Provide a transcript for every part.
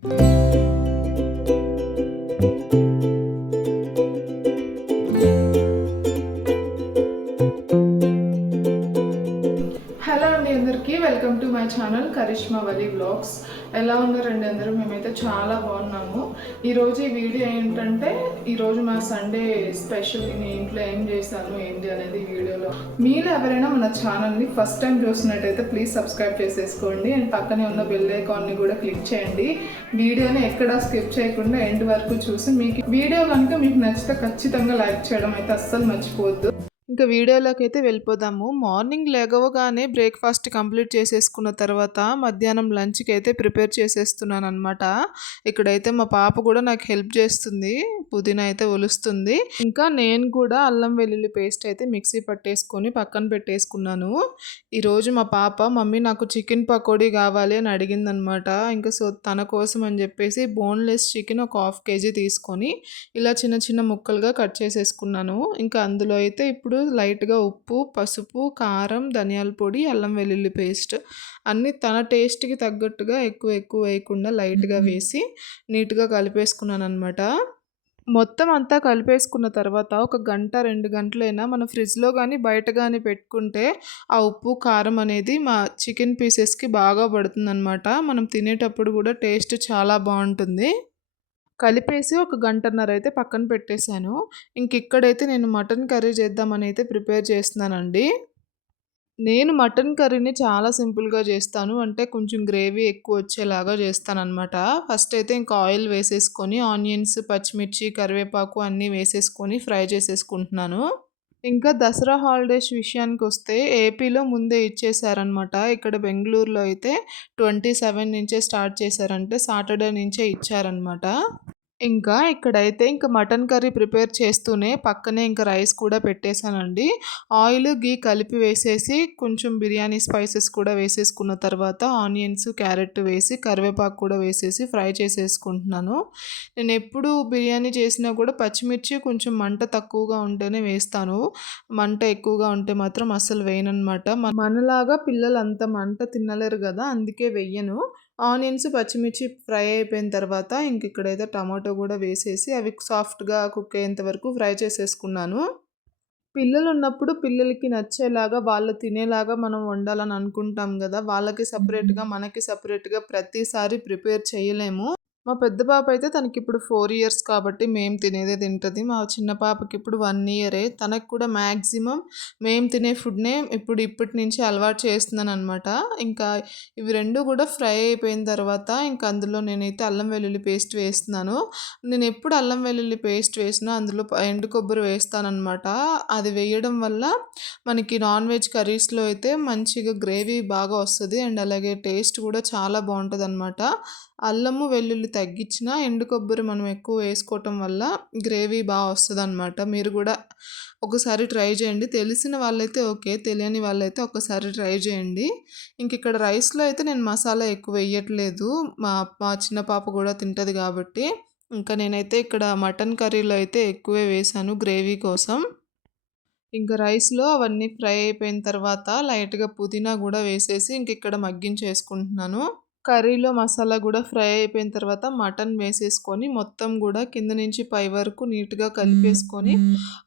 Thank you. My channel Karishma Vali blogs ఎలా ఉన్నారండి అందరూ? మేమైతే చాలా బాగున్నాము. ఈరోజు ఈ వీడియో ఏంటంటే ఈరోజు మా సండే స్పెషల్ నేను ఇంట్లో ఏం చేశాను ఏంటి అనేది వీడియోలో. మీరు ఎవరైనా మన ఛానల్ని ఫస్ట్ టైం చూసినట్టయితే ప్లీజ్ సబ్స్క్రైబ్ చేసేసుకోండి. అండ్ పక్కనే ఉన్న బెల్ ఐకాన్ని కూడా క్లిక్ చేయండి. వీడియోని ఎక్కడా స్కిప్ చేయకుండా ఎండ్ వరకు చూసి మీకు వీడియో కనుక మీకు నచ్చితే ఖచ్చితంగా లైక్ చేయడం అయితే అస్సలు మర్చిపోవద్దు. ఇంకా వీడియోలోకి అయితే వెళ్ళిపోదాము. మార్నింగ్ లేగవగానే బ్రేక్ఫాస్ట్ కంప్లీట్ చేసేసుకున్న తర్వాత మధ్యాహ్నం లంచ్కి అయితే ప్రిపేర్ చేసేస్తున్నాను అనమాట ఇక్కడైతే మా పాప కూడా నాకు హెల్ప్ చేస్తుంది. పుదీనా అయితే ఒలుస్తుంది. ఇంకా నేను కూడా అల్లం వెల్లుల్లి పేస్ట్ అయితే మిక్సీ పట్టేసుకొని పక్కన పెట్టేసుకున్నాను. ఈరోజు మా పాప మమ్మీ నాకు చికెన్ పకోడీ కావాలి అని అడిగిందనమాట ఇంకా సో తన కోసం అని చెప్పేసి బోన్లెస్ చికెన్ ఒక హాఫ్ కేజీ తీసుకొని ఇలా చిన్న చిన్న ముక్కలుగా కట్ చేసేసుకున్నాను. ఇంకా అందులో అయితే ఇప్పుడు లైట్గా ఉప్పు పసుపు కారం ధనియాల పొడి అల్లం వెల్లుల్లి పేస్ట్ అన్నీ తన టేస్ట్కి తగ్గట్టుగా ఎక్కువ ఎక్కువ వేయకుండా లైట్గా వేసి నీట్గా కలిపేసుకున్నాను అనమాట మొత్తం అంతా కలిపేసుకున్న తర్వాత ఒక గంట రెండు గంటలైనా మన ఫ్రిడ్జ్లో కానీ బయట కానీ పెట్టుకుంటే ఆ ఉప్పు కారం అనేది మా చికెన్ పీసెస్కి బాగా పడుతుందన్నమాట. మనం తినేటప్పుడు కూడా టేస్ట్ చాలా బాగుంటుంది. కలిపేసి ఒక గంటన్నర అయితే పక్కన పెట్టేశాను. ఇంక ఇక్కడైతే నేను మటన్ కర్రీ చేద్దామని అయితే ప్రిపేర్ చేస్తున్నానండి. నేను మటన్ కర్రీని చాలా సింపుల్గా చేస్తాను. అంటే కొంచెం గ్రేవీ ఎక్కువ వచ్చేలాగా చేస్తానన్నమాట. ఫస్ట్ అయితే ఇంకా ఆయిల్ వేసేసుకొని ఆనియన్స్ పచ్చిమిర్చి కరివేపాకు అన్నీ వేసేసుకొని ఫ్రై చేసేసుకుంటున్నాను. ఇంకా దసరా హాలిడేస్ విషయానికి వస్తే ఏపీలో ముందే ఇచ్చేసారనమాట ఇక్కడ బెంగళూరులో అయితే ట్వంటీ సెవెన్ నుంచే స్టార్ట్ చేశారంటే సాటర్డే నుంచే ఇచ్చారనమాట ఇంకా ఇక్కడైతే ఇంకా మటన్ కర్రీ ప్రిపేర్ చేస్తూనే పక్కనే ఇంకా రైస్ కూడా పెట్టేశానండి. ఆయిల్ గీ కలిపి వేసేసి కొంచెం బిర్యానీ స్పైసెస్ కూడా వేసేసుకున్న తర్వాత ఆనియన్స్ క్యారెట్ వేసి కరివేపాకు కూడా వేసేసి ఫ్రై చేసేసుకుంటున్నాను. నేను ఎప్పుడు బిర్యానీ చేసినా కూడా పచ్చిమిర్చి కొంచెం మంట తక్కువగా ఉంటేనే వేస్తాను. మంట ఎక్కువగా ఉంటే మాత్రం అస్సలు వేయనమాట మనలాగా పిల్లలు అంత మంట తినలేరు కదా అందుకే వెయ్యను ఆనియన్స్ పచ్చిమిర్చి ఫ్రై అయిపోయిన తర్వాత ఇంక ఇక్కడైతే టమాటో కూడా వేసేసి అవి సాఫ్ట్గా కుక్ అయ్యేంత వరకు ఫ్రై చేసేసుకున్నాను. పిల్లలు ఉన్నప్పుడు పిల్లలకి నచ్చేలాగా వాళ్ళు తినేలాగా మనం వండాలని అనుకుంటాం కదా వాళ్ళకి సపరేట్గా మనకి సపరేట్గా ప్రతిసారి ప్రిపేర్ చేయలేము. మా పెద్ద పాప అయితే తనకి ఇప్పుడు ఫోర్ ఇయర్స్ కాబట్టి మేము తినేదే తింటుంది. మా చిన్న పాపకి ఇప్పుడు వన్ ఇయరే. తనకు కూడా మ్యాక్సిమం మేము తినే ఫుడ్నే ఇప్పుడు ఇప్పటి నుంచి అలవాటు చేస్తున్నాను అనమాట ఇంకా ఇవి రెండు కూడా ఫ్రై అయిపోయిన తర్వాత ఇంకా అందులో నేనైతే అల్లం వెల్లుల్లి పేస్ట్ వేస్తున్నాను. నేను ఎప్పుడు అల్లం వెల్లుల్లి పేస్ట్ వేసినా అందులో ఎండు కొబ్బరి వేస్తానమాట అది వేయడం వల్ల మనకి నాన్ వెజ్ కర్రీస్లో అయితే మంచిగా గ్రేవీ బాగా వస్తుంది. అండ్ అలాగే టేస్ట్ కూడా చాలా బాగుంటుంది అనమాట అల్లము వెల్లుల్లి తగ్గించిన ఎండు కొబ్బరి మనం ఎక్కువ వేసుకోవటం వల్ల గ్రేవీ బాగా వస్తుంది అనమాట మీరు కూడా ఒకసారి ట్రై చేయండి. తెలిసిన వాళ్ళైతే ఓకే. తెలియని వాళ్ళైతే ఒకసారి ట్రై చేయండి. ఇంక ఇక్కడ రైస్లో అయితే నేను మసాలా ఎక్కువ వేయట్లేదు. మా మా చిన్న పాప కూడా తింటుంది కాబట్టి. ఇంకా నేనైతే ఇక్కడ మటన్ కర్రీలో అయితే ఎక్కువే వేసాను గ్రేవీ కోసం. ఇంకా రైస్లో అవన్నీ ఫ్రై అయిపోయిన తర్వాత లైట్గా పుదీనా కూడా వేసేసి ఇంక ఇక్కడ మగ్గించేసుకుంటున్నాను. కర్రీలో మసాలా కూడా ఫ్రై అయిపోయిన తర్వాత మటన్ వేసేసుకొని మొత్తం కూడా కింద నుంచి పై వరకు నీట్గా కలిపేసుకొని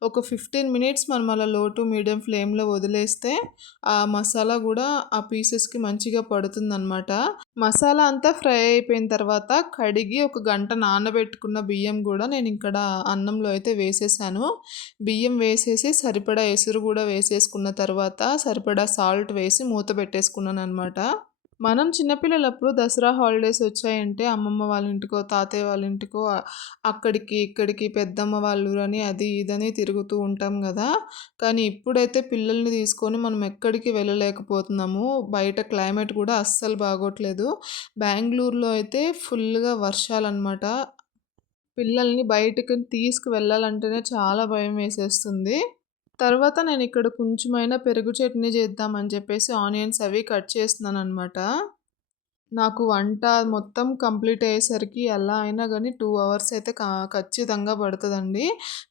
ఒక ఫిఫ్టీన్ మినిట్స్ మనం అలా లో టు మీడియం ఫ్లేమ్లో వదిలేస్తే ఆ మసాలా కూడా ఆ పీసెస్కి మంచిగా పడుతుందన్నమాట. మసాలా అంతా ఫ్రై అయిపోయిన తర్వాత కడిగి ఒక గంట నానబెట్టుకున్న బియ్యం కూడా నేను ఇక్కడ అన్నంలో అయితే వేసేసాను. బియ్యం వేసేసి సరిపడా ఎసురు కూడా వేసేసుకున్న తర్వాత సరిపడా సాల్ట్ వేసి మూత పెట్టేసుకున్నాను అనమాట మనం చిన్నపిల్లలప్పుడు దసరా హాలిడేస్ వచ్చాయంటే అమ్మమ్మ వాళ్ళ ఇంటికో తాతయ్య వాళ్ళ ఇంటికో అక్కడికి ఇక్కడికి పెద్దమ్మ వాళ్ళు అని అది ఇదని తిరుగుతూ ఉంటాం కదా. కానీ ఇప్పుడైతే పిల్లల్ని తీసుకొని మనం ఎక్కడికి వెళ్ళలేకపోతున్నాము. బయట క్లైమేట్ కూడా అస్సలు బాగోట్లేదు. బెంగళూరులో అయితే ఫుల్గా వర్షాలు అనమాట పిల్లల్ని బయటకు తీసుకు వెళ్ళాలంటేనే చాలా భయం వేసేస్తుంది. తర్వాత నేను ఇక్కడ కొంచెమైనా పెరుగు చట్నీ చేద్దామని చెప్పేసి ఆనియన్స్ అవి కట్ చేస్తున్నాను అనమాట నాకు వంట మొత్తం కంప్లీట్ అయ్యేసరికి ఎలా అయినా కానీ టూ అవర్స్ అయితే కా ఖచ్చితంగా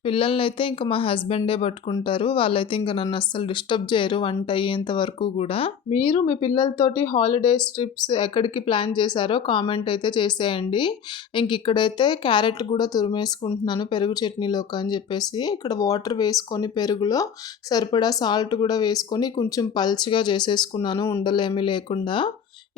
పిల్లల్ని అయితే ఇంక మా హస్బెండే పట్టుకుంటారు. వాళ్ళైతే ఇంక నన్ను అస్సలు డిస్టర్బ్ చేయరు వంట అయ్యేంత వరకు కూడా మీరు మీ పిల్లలతోటి హాలిడేస్ ట్రిప్స్ ఎక్కడికి ప్లాన్ చేశారో కామెంట్ అయితే చేసేయండి. ఇంక ఇక్కడైతే క్యారెట్ కూడా తురిమేసుకుంటున్నాను పెరుగు చట్నీలోకి అని చెప్పేసి. ఇక్కడ వాటర్ వేసుకొని పెరుగులో సరిపడా సాల్ట్ కూడా వేసుకొని కొంచెం పల్చగా చేసేసుకున్నాను ఉండలేమి లేకుండా.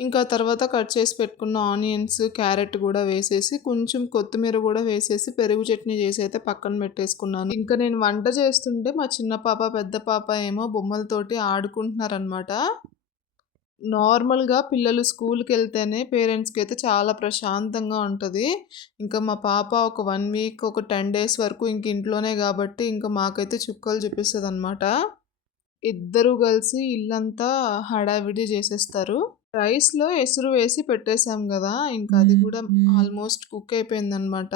ఇంకా తర్వాత కట్ చేసి పెట్టుకున్న ఆనియన్స్, క్యారెట్ కూడా వేసేసి కొంచెం కొత్తిమీర కూడా వేసేసి పెరుగు చట్నీ చేసి అయితే పక్కన పెట్టేసుకున్నాను. ఇంకా నేను వంట చేస్తుంటే మా చిన్న పాప, పెద్ద పాప ఏమో బొమ్మలతోటి ఆడుకుంటున్నారనమాట. నార్మల్‌గా పిల్లలు స్కూల్కి వెళ్తేనే పేరెంట్స్కి అయితే చాలా ప్రశాంతంగా ఉంటుంది ఇంకా మా పాప ఒక వన్ వీక్, ఒక 10 డేస్ వరకు ఇంక ఇంట్లోనే కాబట్టి ఇంకా మాకైతే చుక్కలు చూపిస్తుంది అనమాట ఇద్దరూ కలిసి ఇల్లంతా హడావిడి చేసేస్తారు. రైస్‌లో ఎసురు వేసి పెట్టేసాం గదా! ఇంక అది గూడా ఆల్మోస్ట్ కుక్ అయిపోయిందనమాట.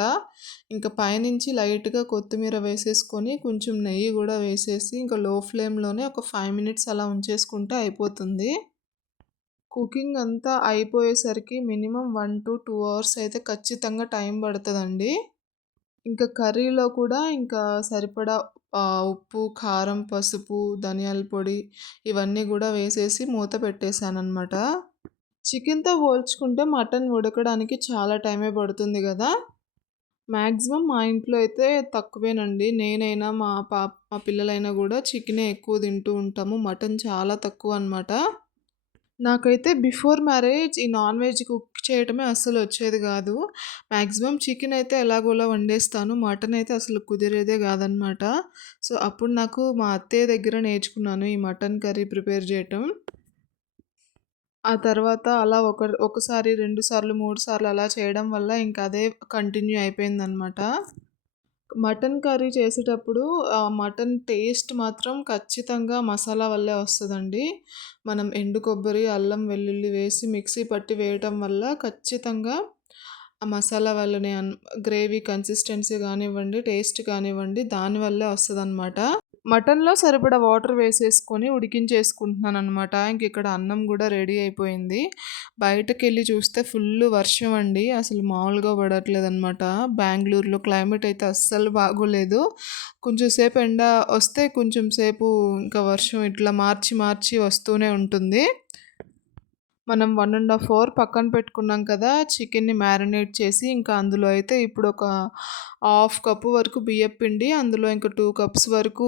ఇంక పైనుంచి లైట్‌గా కొత్తిమీర వేసేసుకొని కొంచెం నెయ్యి గూడా వేసేసి ఇంక లో ఫ్లేమ్‌లోనే ఒక 5 మినిట్స్ అలా ఉంచేసుకుంటే అయిపోతుంది. కుకింగ్ అంతా అయిపోయేసరికి మినిమమ్ 1-2 అవర్స్ అయితే ఖచ్చితంగా టైం పడతదండి. ఇంక కర్రీలో కూడా ఇంకా సరిపడా ఉప్పు, కారం, పసుపు, ధనియాల పొడి ఇవన్నీ గూడా వేసేసి మూత పెట్టేసాననమాట. చికెన్‌తో పోల్చుకుంటే మటన్ ఉడకడానికి చాలా టైమే పడుతుంది కదా మ్యాక్సిమం మా ఇంట్లో అయితే తక్కువేనండి. నేనైనా, మా పాప మా పిల్లలైనా కూడా చికెనే ఎక్కువ తింటూ ఉంటాము. మటన్ చాలా తక్కువ అనమాట నాకైతే బిఫోర్ మ్యారేజ్ ఈ నాన్ వెజ్ కుక్ చేయటమే అస్సలు వచ్చేది కాదు మ్యాక్సిమం చికెన్ అయితే ఎలాగోలా వండేస్తాను. మటన్ అయితే అసలు కుదిరేదే కాదనమాట సో, అప్పుడు నాకు మా అత్తయ్య దగ్గర నేర్చుకున్నాను ఈ మటన్ కర్రీ ప్రిపేర్ చేయటం ఆ తర్వాత అలా ఒక ఒకసారి, రెండు సార్లు, మూడు సార్లు అలా చేయడం వల్ల ఇంకా అదే కంటిన్యూ అయిపోయిందనమాట. మటన్ కర్రీ చేసేటప్పుడు ఆ మటన్ టేస్ట్ మాత్రం ఖచ్చితంగా మసాలా వల్లే వస్తుందండి మనం ఎండు కొబ్బరి, అల్లం, వెల్లుల్లి వేసి మిక్సీ పట్టి వేయటం వల్ల ఖచ్చితంగా ఆ మసాలా వల్లనే అన్ గ్రేవీ కన్సిస్టెన్సీ కానివ్వండి టేస్ట్ కానివ్వండి దానివల్లే వస్తదనమాట. మటన్‌లో సరిపడా వాటర్ వేసేసుకొని ఉడికించేసుకుంటున్నాను అనమాట ఇంక ఇక్కడ అన్నం కూడా రెడీ అయిపోయింది. బయటకెళ్ళి చూస్తే ఫుల్ వర్షం అండి. అసలు మామూలుగా పడట్లేదనమాట. బెంగళూరులో క్లైమేట్ అయితే అస్సలు బాగోలేదు. కొంచెం సేపు ఎండ వస్తే కొంచెం సేపు ఇంకా వర్షం ఇట్లా మార్చి మార్చి వస్తూనే ఉంటుంది. మనం వన్ అండ్ హాఫ్ అవర్ పక్కన పెట్టుకున్నాం కదా! చికెన్‌ని మ్యారినేట్ చేసి ఇంకా అందులో అయితే ఇప్పుడు ఒక హాఫ్ కప్పు వరకు బియ్యం పిండి అందులో ఇంకా టూ కప్స్ వరకు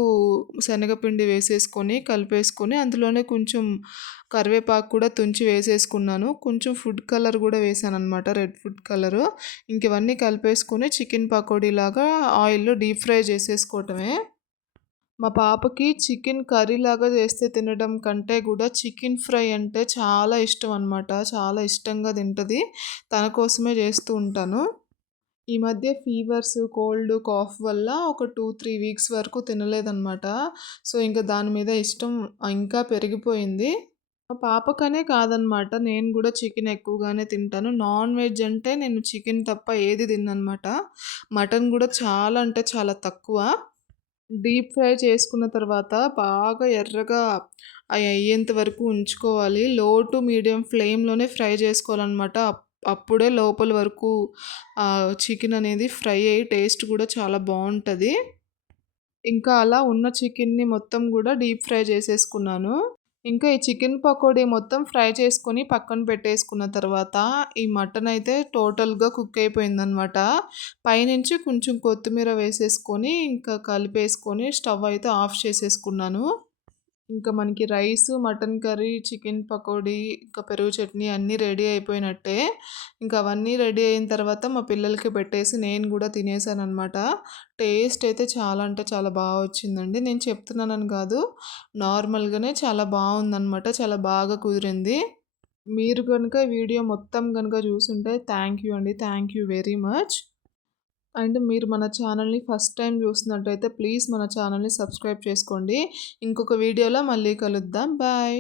శనగపిండి వేసేసుకొని, కలిపేసుకొని అందులోనే కొంచెం కరివేపాకు కూడా తుంచి వేసేసుకున్నాను. కొంచెం ఫుడ్ కలర్ కూడా వేసాను అనమాట రెడ్ ఫుడ్ కలరు. ఇంక ఇవన్నీ కలిపేసుకొని చికెన్ పకోడీలాగా ఆయిల్‌లో డీప్ ఫ్రై చేసేసుకోవటమే. మా పాపకి చికెన్ కర్రీ లాగా చేస్తే తినడం కంటే కూడా చికెన్ ఫ్రై అంటే చాలా ఇష్టం అనమాట. చాలా ఇష్టంగా తింటుంది తన కోసమే చేస్తూ ఉంటాను. ఈ మధ్య ఫీవర్స్, కోల్డ్, కాఫ్ వల్ల ఒక 2, 3 వీక్స్ వరకు తినలేదనమాట. సో, ఇంకా దాని మీద ఇష్టం ఇంకా పెరిగిపోయింది. మా పాపకనే కాదనమాట. నేను కూడా చికెన్ ఎక్కువగానే తింటాను. నాన్ వెజ్ అంటే నేను చికెన్ తప్ప ఏది తిన్నమాట మటన్ కూడా చాలా అంటే చాలా తక్కువ. డీప్ ఫ్రై చేసుకున్న తర్వాత బాగా ఎర్రగా అయ్యేంత వరకు ఉంచుకోవాలి. లో టు మీడియం ఫ్లేమ్‌లోనే ఫ్రై చేసుకోవాలనమాట. అప్ అప్పుడే లోపల వరకు చికెన్ అనేది ఫ్రై అయ్యి టేస్ట్ కూడా చాలా బాగుంటుంది ఇంకా అలా ఉన్న చికెన్‌ని మొత్తం కూడా డీప్ ఫ్రై చేసేసుకున్నాను. ఇంకా ఈ చికెన్ పకోడీ మొత్తం ఫ్రై చేసుకొని పక్కన పెట్టేసుకున్న తర్వాత ఈ మటన్ అయితే టోటల్‌గా కుక్ అయిపోయిందనమాట. పైనుంచి కొంచెం కొత్తిమీర వేసేసుకొని ఇంకా కలిపేసుకొని స్టవ్ అయితే ఆఫ్ చేసేసుకున్నాను. ఇంకా మనకి rice mutton curry, chicken pakodi, ఇంకా పెరుగు చట్నీ అన్నీ రెడీ అయిపోయినట్టే. ఇంకా అవన్నీ రెడీ అయిన తర్వాత మా పిల్లలకి పెట్టేసి నేను కూడా తినేసాను అనమాట టేస్ట్ అయితే చాలా అంటే చాలా బాగా వచ్చిందండి. నేను చెప్తున్నానని కాదు నార్మల్‌గానే చాలా బాగుందనమాట చాలా బాగా కుదిరింది. మీరు కనుక వీడియో మొత్తం కనుక చూసుంటే థ్యాంక్ యూ అండి. Thank you very much. And మీరు మన ఛానల్‌ని ఫస్ట్ టైం చూస్తున్నట్టయితే ప్లీజ్ మన ఛానల్‌ని సబ్స్క్రైబ్ చేసుకోండి. ఇంకొక వీడియోలో మళ్ళీ కలుద్దాం. బాయ్.